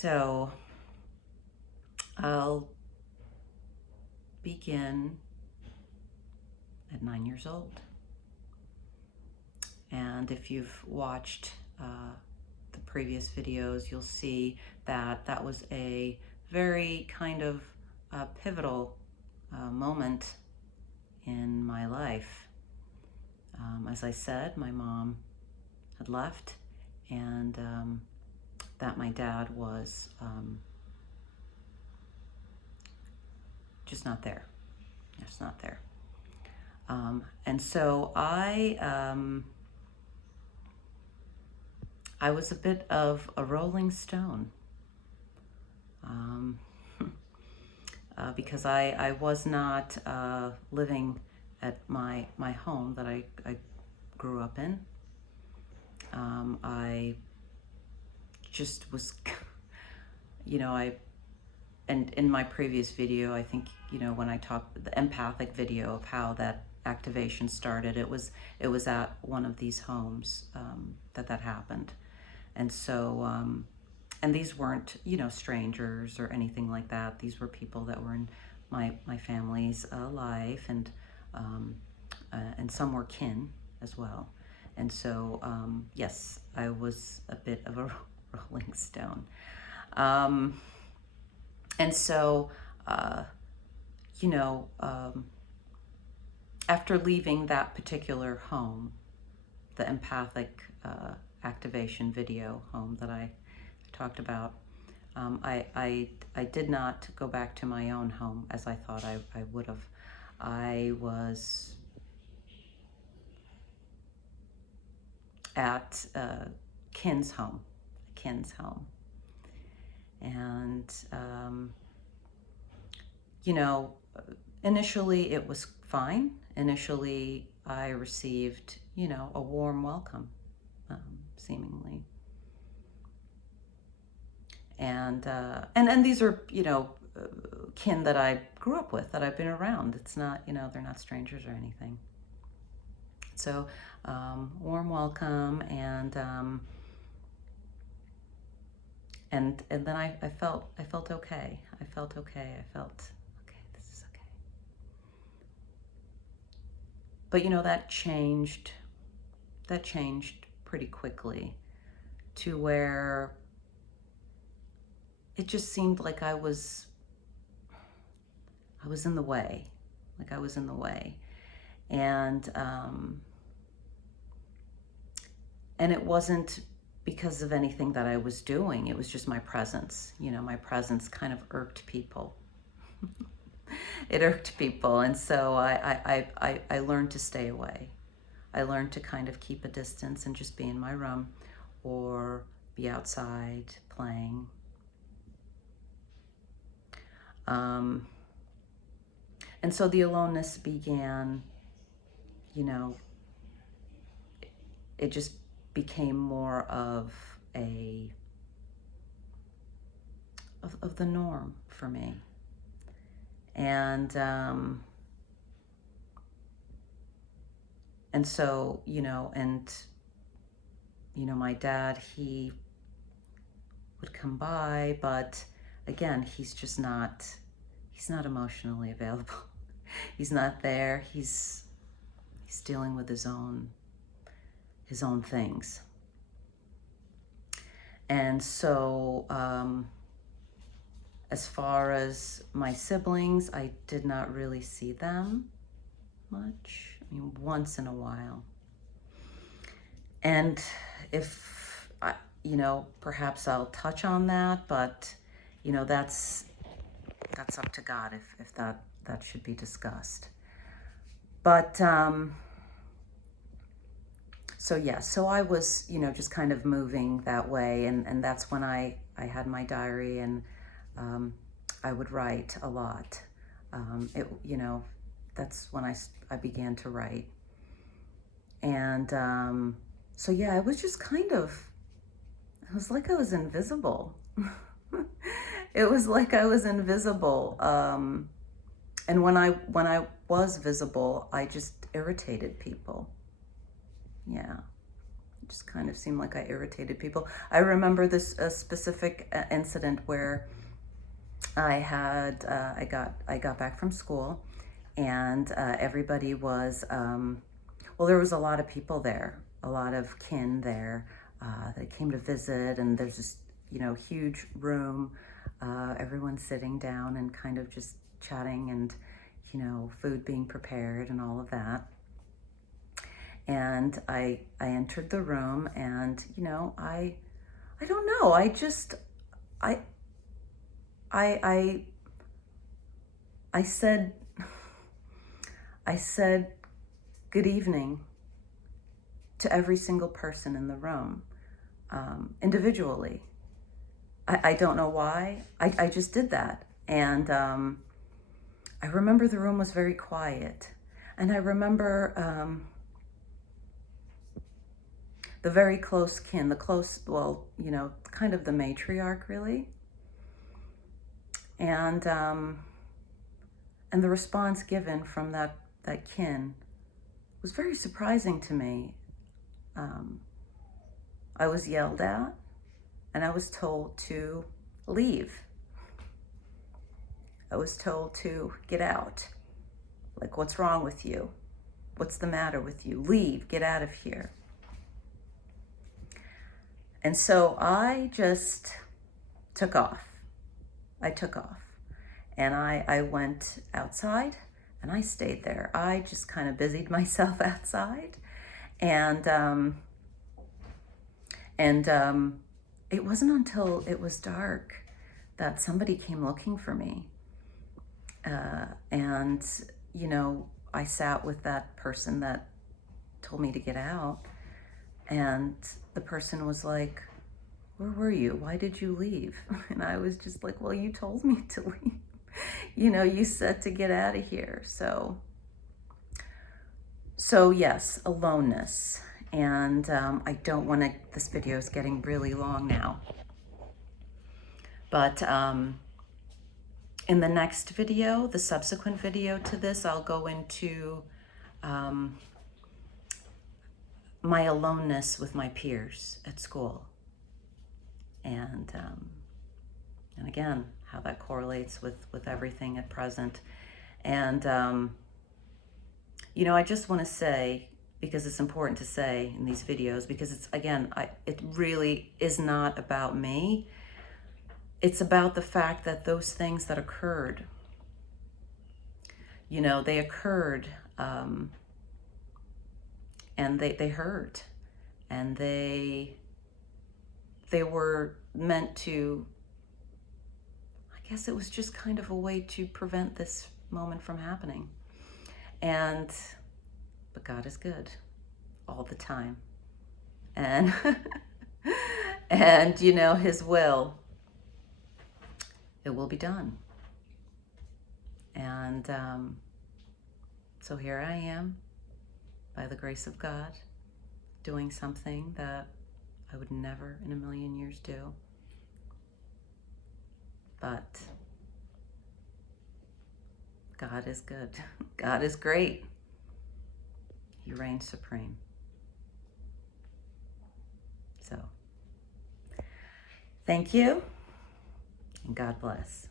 So I'll begin at 9 years old. And if you've watched the previous videos, you'll see that that was a very kind of pivotal moment in my life. As I said, my mom had left, and that my dad was just not there. Just not there. And so I was a bit of a rolling stone because I was not living at my home that I grew up in. I just was, and in my previous video, I think, when I talked the empathic video of how that activation started, it was at one of these homes that happened. And so, and these weren't, strangers or anything like that. These were people that were in my family's life, and some were kin as well. And so, yes, I was a bit of a rolling stone. And so, after leaving that particular home, the empathic activation video home that I talked about, I did not go back to my own home as I thought I would have. I was at kin's home, and initially it was fine. Initially I received, a warm welcome, seemingly. And these are, kin that I grew up with, that I've been around. It's not, they're not strangers or anything. So, warm welcome, and then I felt okay. I felt okay. This is okay. But that changed pretty quickly, to where it just seemed like I was in the way. And it wasn't because of anything that I was doing. It was just my presence. My presence kind of irked people. It irked people. And so I learned to stay away. I learned to kind of keep a distance and just be in my room or be outside playing. And so the aloneness began, it just became more of the norm for me. And so, my dad, he would come by, but again, he's not emotionally available. He's not there. He's dealing with his own things. And so, as far as my siblings, I did not really see them much. I mean, once in a while. And if perhaps I'll touch on that, but that's up to God if that should be discussed. But so I was just kind of moving that way, and that's when I had my diary, and I would write a lot. That's when I began to write. And so yeah, it was just kind of, it was like I was invisible. It was like I was invisible. And when I was visible, I just irritated people. Yeah, just kind of seemed like I irritated people. I remember this specific incident where I got back from school, and everybody was, well, there was a lot of people there, a lot of kin there that came to visit, and there's this, huge room, everyone sitting down and kind of just chatting, and, food being prepared and all of that. And I entered the room, and, I don't know, I said good evening to every single person in the room, individually. I don't know why. I just did that. And I remember the room was very quiet. And I remember the very close kin, kind of the matriarch, really. And the response given from that kin was very surprising to me. I was yelled at, and I was told to leave. I was told to get out. Like, what's wrong with you? What's the matter with you? Leave, get out of here. And so I just took off. I took off. And I went outside, and I stayed there. I just kind of busied myself outside. And it wasn't until it was dark that somebody came looking for me. And, I sat with that person that told me to get out. And the person was like, where were you? Why did you leave? And I was just like, well, you told me to leave. You said to get out of here. So yes, aloneness. And I don't want to, this video is getting really long now. But in the next video, the subsequent video to this, I'll go into my aloneness with my peers at school. And again, how that correlates with everything at present. And, I just want to say, because it's important to say in these videos, because it's, again, it really is not about me. It's about the fact that those things that occurred, they occurred, and they hurt, and they were meant to, I guess it was just kind of a way to prevent this moment from happening. But God is good all the time. And, and His will, it will be done. And so here I am, by the grace of God, doing something that I would never in a million years do. But God is good. God is great. He reigns supreme. So, thank you, and God bless.